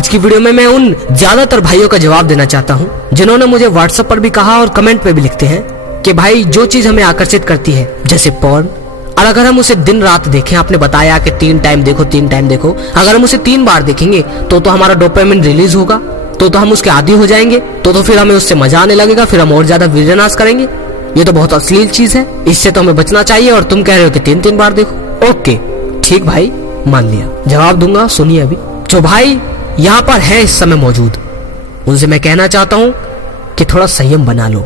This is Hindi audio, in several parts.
आज की वीडियो में मैं उन ज्यादातर भाइयों का जवाब देना चाहता हूं जिन्होंने मुझे व्हाट्सएप पर भी कहा और कमेंट पे भी लिखते हैं कि भाई जो चीज हमें आकर्षित करती है जैसे पॉर्न, और अगर हम उसे दिन रात देखें, आपने बताया कि 3 टाइम देखो, अगर हम उसे 3 बार देखेंगे तो हमारा डोपामिन रिलीज होगा, तो हम उसके आदी हो जाएंगे, तो फिर हमें उससे मजा आने लगेगा, फिर हम और ज्यादा वीर्यनाश करेंगे। ये तो बहुत अश्लील चीज है, इससे तो हमें बचना चाहिए। और तुम कह रहे हो कि 3 बार देखो। ओके ठीक भाई, मान लिया, जवाब दूंगा। सुनिए अभी जो भाई यहाँ पर है इस समय मौजूद, उनसे मैं कहना चाहता हूँ कि थोड़ा संयम बना लो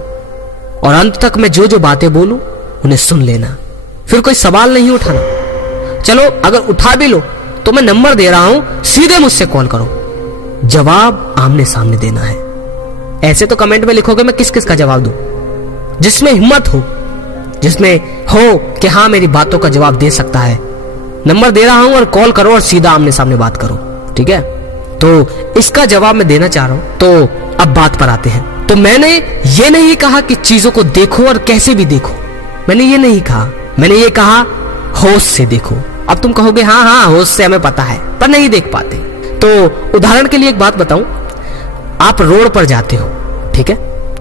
और अंत तक मैं जो बातें बोलूं उन्हें सुन लेना, फिर कोई सवाल नहीं उठाना। चलो अगर उठा भी लो तो मैं नंबर दे रहा हूं, सीधे मुझसे कॉल करो, जवाब आमने सामने देना है। ऐसे तो कमेंट में लिखोगे मैं किस किस का जवाब दूं, जिसमें हिम्मत हो, जिसमें हो कि हाँ मेरी बातों का जवाब दे सकता है। नंबर दे रहा हूं और कॉल करो और सीधा आमने सामने बात करो, ठीक है? तो इसका जवाब मैं देना चाह रहा हूं। तो अब बात पर आते हैं। तो मैंने ये नहीं कहा कि चीजों को देखो और कैसे भी देखो, मैंने ये नहीं कहा, मैंने ये कहा होश से देखो। अब तुम कहोगे हाँ होश से हमें पता है, पर नहीं देख पाते। तो उदाहरण के लिए एक बात बताऊं, आप रोड पर जाते हो, ठीक है?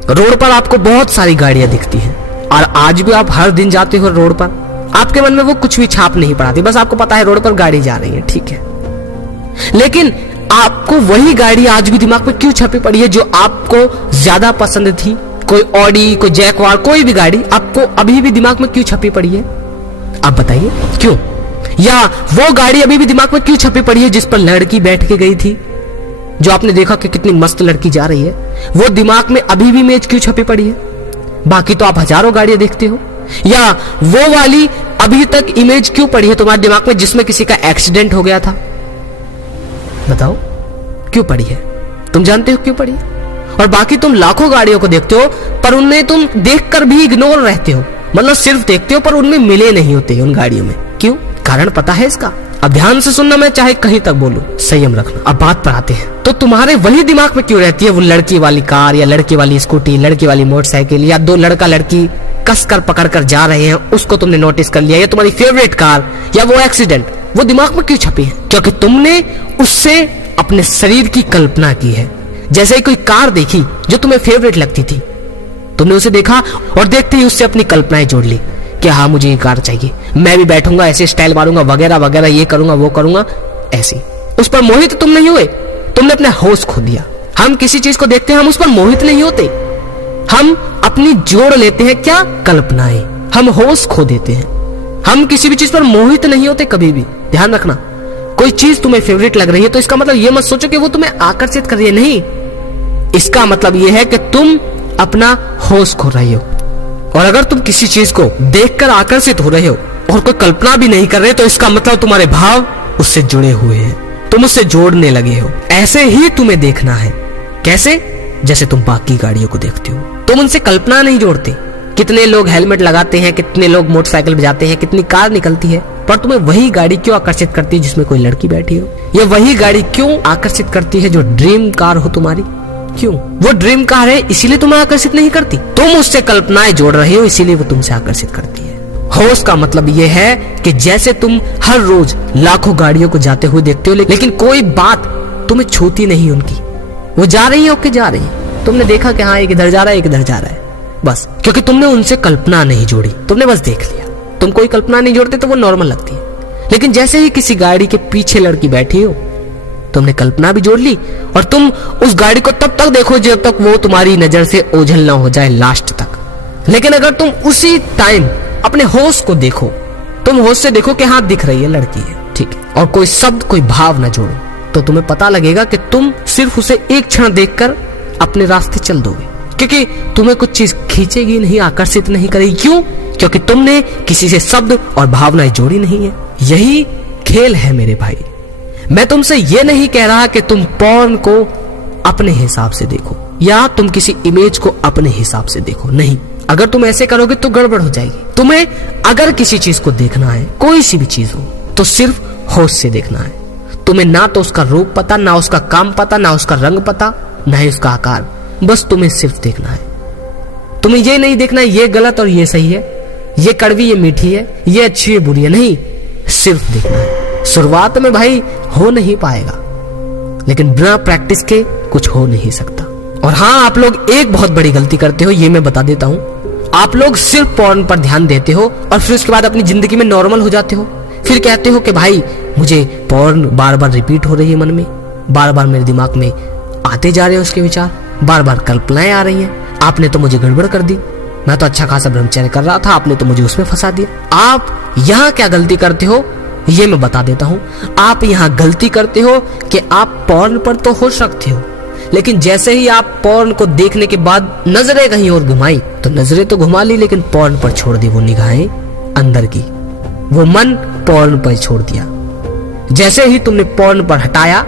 रोड पर आपको बहुत सारी गाड़ियां दिखती हैं और आज भी आप हर दिन जाते हो रोड पर, आपके मन में वो कुछ भी छाप नहीं पड़ाती, बस आपको पता है रोड पर गाड़ी जा रही है, ठीक है? लेकिन आपको वही गाड़ी आज भी दिमाग में क्यों छपी पड़ी है जो आपको ज्यादा पसंद थी? कोई ऑडी, कोई जैकवार, कोई भी गाड़ी आपको अभी भी दिमाग में क्यों छपी पड़ी है? आप बताइए क्यों? या वो गाड़ी अभी भी दिमाग में क्यों छपी पड़ी है जिस पर लड़की बैठ के गई थी, जो आपने देखा कि कितनी मस्त लड़की जा रही है, वो दिमाग में अभी भी इमेज क्यों छपी पड़ी है? बाकी तो आप हजारों गाड़ियां देखते हो। या वो वाली अभी तक इमेज क्यों पड़ी है तुम्हारे दिमाग में जिसमें किसी का एक्सीडेंट हो गया था? बताओ क्यों पड़ी है? तुम जानते हो क्यों पड़ी है? और बाकी तुम लाखों गाड़ियों को देखते हो पर उनमें तुम देखकर भी इग्नोर रहते हो, मतलब सिर्फ देखते हो पर उनमें मिले नहीं होते उन गाड़ियों में। क्यों? कारण पता है इसका? अब ध्यान से सुनना, मैं चाहे कहीं तक बोलूं, संयम रखना। अब बात पर आते हैं। तो तुम्हारे वही दिमाग में क्यों रहती है वो लड़की वाली कार या लड़की वाली स्कूटी, लड़की वाली मोटरसाइकिल, या 2 लड़का लड़की कस कर पकड़ कर जा रहे हैं, उसको तुमने नोटिस कर लिया, या तुम्हारी फेवरेट कार, या वो एक्सीडेंट, वो दिमाग में क्यों छपी है? क्योंकि तुमने उससे अपने शरीर की कल्पना की है। जैसे ही कोई कार देखी जो तुम्हें फेवरेट लगती थी, तुमने उसे देखा और देखते ही उससे अपनी कल्पनाएं जोड़ ली कि हाँ मुझे ये कार चाहिए, मैं भी बैठूंगा, ऐसे स्टाइल मारूंगा, वगैरह वगैरह, ये करूंगा वो करूंगा, ऐसी। उस पर मोहित तुम नहीं हुए, तुमने अपना होश खो दिया। हम किसी चीज को देखते हैं, हम उस पर मोहित नहीं होते, हम अपनी जोड़ लेते हैं क्या? कल्पनाएं। हम होश खो देते हैं, हम किसी भी चीज पर मोहित नहीं होते कभी भी। ध्यान रखना, कोई चीज तुम्हें फेवरेट लग रही है तो इसका मतलब ये मत सोचो कि वो तुम्हें आकर्षित कर रही है, नहीं। इसका मतलब ये है कि तुम अपना होश खो रहे हो। और अगर तुम किसी चीज को देखकर आकर्षित हो रहे हो और कोई कल्पना भी नहीं कर रहे, तो इसका मतलब तुम्हारे भाव उससे जुड़े हुए हैं, तुम उससे जोड़ने लगे हो। ऐसे ही तुम्हें देखना है। कैसे? जैसे तुम बाकी गाड़ियों को देखते हो, तुम उनसे कल्पना नहीं जोड़ते। कितने लोग हेलमेट लगाते हैं, कितने लोग मोटरसाइकिल बजाते हैं, कितनी कार निकलती है, पर तुम्हें वही गाड़ी क्यों आकर्षित करती है जिसमें कोई लड़की बैठी हो? या वही गाड़ी क्यों आकर्षित करती है जो ड्रीम कार हो तुम्हारी? क्यों? वो ड्रीम कार है इसीलिए तुम्हें आकर्षित नहीं करती, तुम उससे कल्पनाएं जोड़ रहे हो इसीलिए वो तुमसे आकर्षित करती है। होश का मतलब ये है कि जैसे तुम हर रोज लाखों गाड़ियों को जाते हुए देखते हो, लेकिन कोई बात तुम्हें छूती नहीं उनकी, वो जा रही है ओके जा रही है, तुमने देखा कि हाँ एक इधर जा रहा है एक इधर जा रहा है, बस क्योंकि तुमने उनसे कल्पना नहीं जोड़ी, तुमने बस देख लिया। तुम कोई कल्पना नहीं जोड़ते तो वो नॉर्मल लगती है, लेकिन जैसे ही किसी गाड़ी के पीछे लड़की बैठी हो, तुमने कल्पना भी जोड़ ली और तुम उस गाड़ी को तब तक देखो जब तक वो तुम्हारी नजर से ओझल ना हो जाए लास्ट तक। लेकिन अगर तुम उसी टाइम अपने होश को देखो, तुम होश से देखो कि हाँ दिख रही है लड़की है, ठीक है, और कोई शब्द कोई भाव ना जोड़ो, तो तुम्हें पता लगेगा कि तुम सिर्फ उसे एक क्षण देखकर अपने रास्ते चल दोगे, क्योंकि तुम्हें कुछ चीज खींचेगी नहीं, आकर्षित नहीं करेगी। क्यों? क्योंकि तुमने किसी से शब्द और भावनाएं जोड़ी नहीं है। यही खेल है मेरे भाई। मैं तुमसे ये नहीं कह रहा कि तुम पॉर्न को अपने हिसाब से देखो या तुम किसी इमेज को अपने हिसाब से देखो, नहीं। अगर तुम ऐसे करोगे तो गड़बड़ हो जाएगी। तुम्हें अगर किसी चीज को देखना है, कोई सी भी चीज हो, तो सिर्फ होश से देखना है। तुम्हें ना तो उसका रूप पता, ना उसका काम पता, ना उसका रंग पता, ना ही उसका आकार, बस तुम्हें सिर्फ देखना है। तुम्हें ये नहीं देखना है ये गलत और ये सही है, ये कड़वी ये मीठी है, ये अच्छी है बुरी है, नहीं, सिर्फ देखना है। शुरुआत में भाई हो नहीं पाएगा, लेकिन बिना प्रैक्टिस के कुछ हो नहीं सकता। और हाँ, आप लोग एक बहुत बड़ी गलती करते हो, ये मैं बता देता हूँ। आप लोग सिर्फ पॉर्न पर ध्यान देते हो और फिर उसके बाद अपनी जिंदगी में नॉर्मल हो जाते हो। फिर कहते हो कि भाई मुझे पॉर्न बार बार रिपीट हो रही है मन में, बार बार मेरे दिमाग में आते जा रहे हैं उसके विचार, बार बार कल्पनाएं आ रही हैं। आपने तो मुझे गड़बड़ कर दी, मैं तो अच्छा खासा ब्रह्मचर्य कर रहा था, आपने तो मुझे उसमें फंसा दिया। आप यहाँ क्या गलती करते हो ये मैं बता देता हूँ। आप यहाँ गलती करते हो कि आप पॉर्न पर तो होश रखते हो, लेकिन जैसे ही आप पॉर्न को देखने के बाद नजरें कहीं और घुमाई तो नजरें तो घुमा ली, लेकिन पॉर्न पर छोड़ दी वो निगाहें अंदर की, वो मन पॉर्न पर छोड़ दिया। जैसे ही तुमने पॉर्न पर हटाया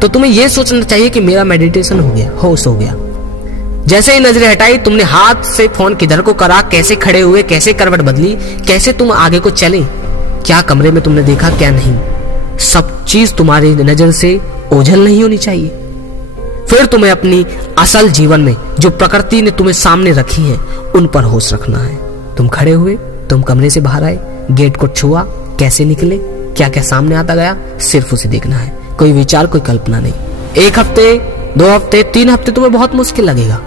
तो तुम्हें यह सोचना चाहिए कि मेरा मेडिटेशन हो गया, होश हो गया। जैसे ही नजरें हटाई, तुमने हाथ से फोन किधर को करा, कैसे खड़े हुए, कैसे करवट बदली, कैसे तुम आगे को चले, क्या कमरे में तुमने देखा क्या नहीं, सब चीज तुम्हारी नजर से ओझल नहीं होनी चाहिए। फिर तुम्हें अपनी असल जीवन में जो प्रकृति ने तुम्हें सामने रखी है उन पर होश रखना है। तुम खड़े हुए, तुम कमरे से बाहर आए, गेट को छुआ, कैसे निकले, क्या क्या सामने आता गया, सिर्फ उसे देखना है। कोई विचार, कोई कल्पना नहीं। 1 हफ्ते, 2 हफ्ते, 3 हफ्ते तुम्हें बहुत मुश्किल लगेगा।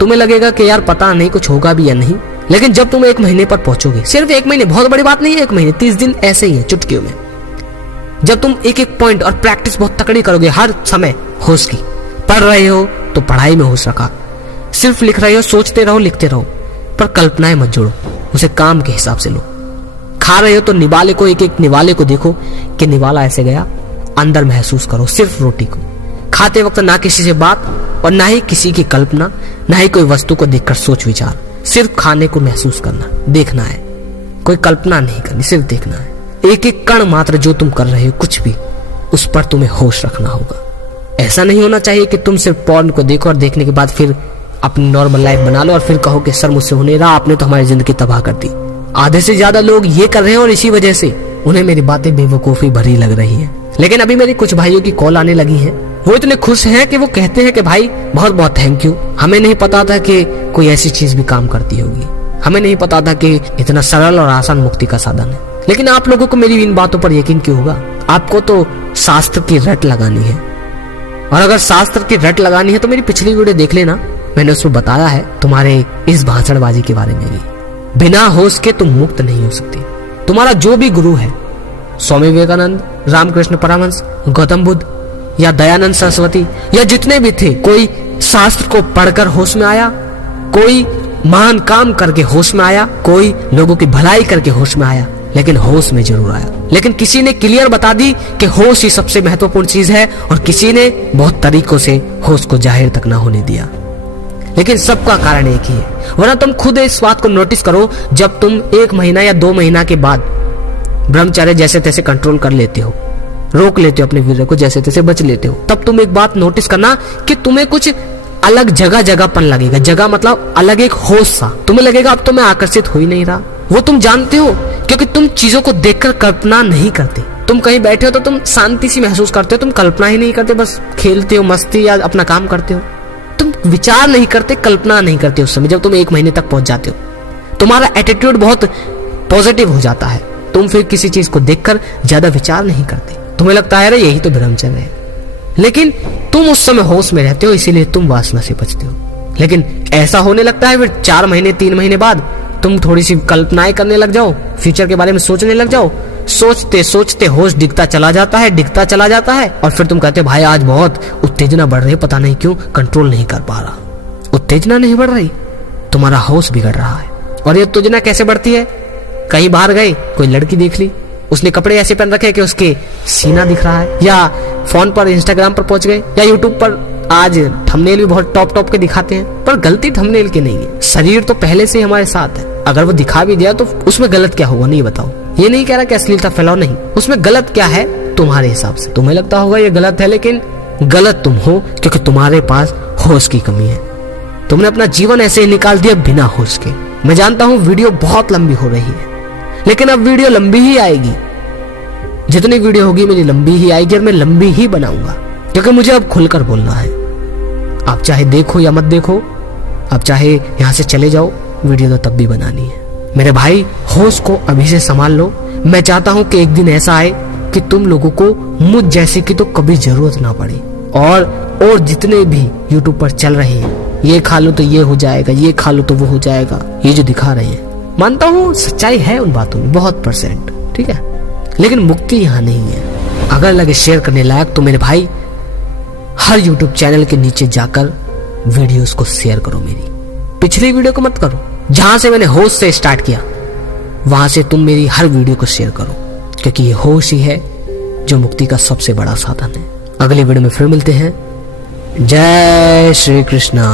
तुम्हें लगेगा कि यार पता नहीं कुछ होगा भी या नहीं, लेकिन जब तुम 1 महीने पर पहुंचोगे, सिर्फ 1 महीने, बहुत बड़ी बात नहीं है 1 महीने, 30 दिन ऐसे ही है चुटकियों में। जब तुम एक एक पॉइंट और प्रैक्टिस बहुत तकड़ी करोगे हर समय होश की, पढ़ रहे हो तो पढ़ाई में होश रखा, सिर्फ लिख रहे हो, सोचते रहो, लिखते रहो, पर कल्पनाएं मत जोड़ो, उसे काम के हिसाब से लो। खा रहे हो तो निवाले को, एक एक निवाले को देखो कि निवाला ऐसे गया, अंदर महसूस करो सिर्फ रोटी को। खाते वक्त ना किसी से बात और ना ही किसी की कल्पना, ना ही कोई वस्तु को देखकर सोच विचार, सिर्फ खाने को महसूस करना, देखना है, कोई कल्पना नहीं करनी, सिर्फ देखना है। एक एक कण मात्र जो तुम कर रहे हो कुछ भी, उस पर तुम्हें होश रखना होगा। ऐसा नहीं होना चाहिए कि तुम सिर्फ पॉर्न को देखो और देखने के बाद फिर अपनी नॉर्मल लाइफ बना लो और फिर कहो कि सर मुझसे हो नहीं रहा, आपने तो हमारी जिंदगी तबाह कर दी। आधे से ज्यादा लोग ये कर रहे हैं और इसी वजह से उन्हें मेरी बातें बेवकूफी भरी लग रही है। लेकिन अभी मेरी कुछ भाइयों की कॉल आने लगी है, वो इतने खुश हैं कि वो कहते हैं कि भाई बहुत बहुत थैंक यू, हमें नहीं पता था कि कोई ऐसी चीज भी काम करती होगी, हमें नहीं पता था कि इतना सरल और आसान मुक्ति का साधन है। लेकिन आप लोगों को मेरी इन बातों पर यकीन क्यों होगा? आपको तो शास्त्र की रट लगानी है, और अगर शास्त्र की रट लगानी है तो मेरी पिछली वीडियो देख लेना, मैंने उसमें बताया है तुम्हारे इस भाषणबाजी के बारे में भी। बिना होश के तुम मुक्त नहीं हो सकते। तुम्हारा जो भी गुरु है, स्वामी विवेकानंद, रामकृष्ण परमहंस, गौतम बुद्ध या दयानंद सरस्वती या जितने भी थे, कोई शास्त्र को पढ़कर होश में आया, कोई महान काम करके होश में आया, कोई लोगों की भलाई करके होश में आया, लेकिन होश में जरूर आया। लेकिन किसी ने क्लियर बता दी कि होश ही सबसे महत्वपूर्ण चीज है, और किसी ने बहुत तरीकों से होश को जाहिर तक ना होने दिया। लेकिन सबका कारण एक ही है। वरना तुम खुद इस बात को नोटिस करो, जब तुम 1 महीना या 2 महीना के बाद ब्रह्मचर्य जैसे तैसे कंट्रोल कर लेते हो, रोक लेते हो अपने वीर्य को, जैसे तैसे बच लेते हो, तब तुम एक बात नोटिस करना कि तुम्हें कुछ अलग जगहपन लगेगा। जगह मतलब अलग एक होश सा, तुम्हें लगेगा अब तो मैं आकर्षित हो ही नहीं रहा। वो तुम जानते हो क्योंकि तुम चीजों को देखकर कल्पना नहीं करते। तुम कहीं बैठे हो तो तुम शांति सी महसूस करते हो, तुम कल्पना ही नहीं करते, बस खेलते हो, मस्ती या अपना काम करते हो। तुम विचार नहीं करते, कल्पना नहीं करते। उस समय जब तुम 1 महीने तक पहुंच जाते हो, तुम्हारा एटीट्यूड बहुत पॉजिटिव हो जाता है। तुम फिर किसी चीज को देखकर ज्यादा विचार नहीं करते, तुम्हें लगता है यही तो ब्रह्मचर्य है। लेकिन तुम उस समय होश में रहते हो, इसीलिए तुम वासना से बचते हो। लेकिन ऐसा होने लगता है फिर 4 महीने 3 महीने बाद तुम थोड़ी सी कल्पनाएं करने लग जाओ, फ्यूचर के बारे में सोचने लग जाओ। सोचते सोचते होश दिखता चला जाता है, दिखता चला जाता है, और फिर तुम कहते हो भाई आज बहुत उत्तेजना बढ़ रही है, पता नहीं क्यों कंट्रोल नहीं कर पा रहा। उत्तेजना नहीं बढ़ रही, तुम्हारा होश बिगड़ रहा है। और ये उत्तेजना कैसे बढ़ती है? कहीं बाहर गए, कोई लड़की देख ली, उसने कपड़े ऐसे पहन रखे कि उसके सीना दिख रहा है, या फोन पर इंस्टाग्राम पर पहुंच गए, या यूट्यूब पर आज थंबनेल भी बहुत टॉप के दिखाते हैं, पर गलती थंबनेल की नहीं है। शरीर तो पहले से हमारे साथ है, अगर वो दिखा भी दिया तो उसमें गलत क्या होगा, नहीं बताओ। ये नहीं कह रहा कि अश्लीलता फैलाओ, नहीं, उसमें गलत क्या है तुम्हारे हिसाब से। तुम्हें लगता होगा ये गलत है, लेकिन गलत तुम हो क्योंकि तुम्हारे पास होश की कमी है। तुमने अपना जीवन ऐसे ही निकाल दिया बिना होश के। मैं जानता हूं वीडियो बहुत लंबी हो रही है, लेकिन अब वीडियो लंबी ही आएगी। जितनी वीडियो होगी मेरी लंबी ही आएगी, और मैं लंबी ही बनाऊंगा, क्योंकि मुझे अब खुलकर बोलना है। आप चाहे देखो या मत देखो, आप चाहे यहां से चले जाओ, वीडियो तो तब भी बनानी है। मेरे भाई, होश को अभी से संभाल लो। मैं चाहता हूं कि एक दिन ऐसा आए कि तुम लोगों को मुझ जैसे की तो कभी जरूरत ना पड़े। और जितने भी यूट्यूब पर चल रहे हैं, ये खा लो तो ये हो जाएगा, ये खा लो तो वो हो जाएगा, ये जो दिखा रहे हैं, मानता हूँ सच्चाई है उन बातों में बहुत %, ठीक है, लेकिन मुक्ति यहाँ नहीं है। अगर लगे शेयर करने लायक तो मेरे भाई हर यूट्यूब चैनल के नीचे जाकर वीडियोस को शेयर करो। मेरी पिछली वीडियो को मत करो, जहां से मैंने होश से स्टार्ट किया वहां से तुम मेरी हर वीडियो को शेयर करो, क्योंकि ये होश ही है जो मुक्ति का सबसे बड़ा साधन है। अगली वीडियो में फिर मिलते हैं। जय श्री कृष्णा।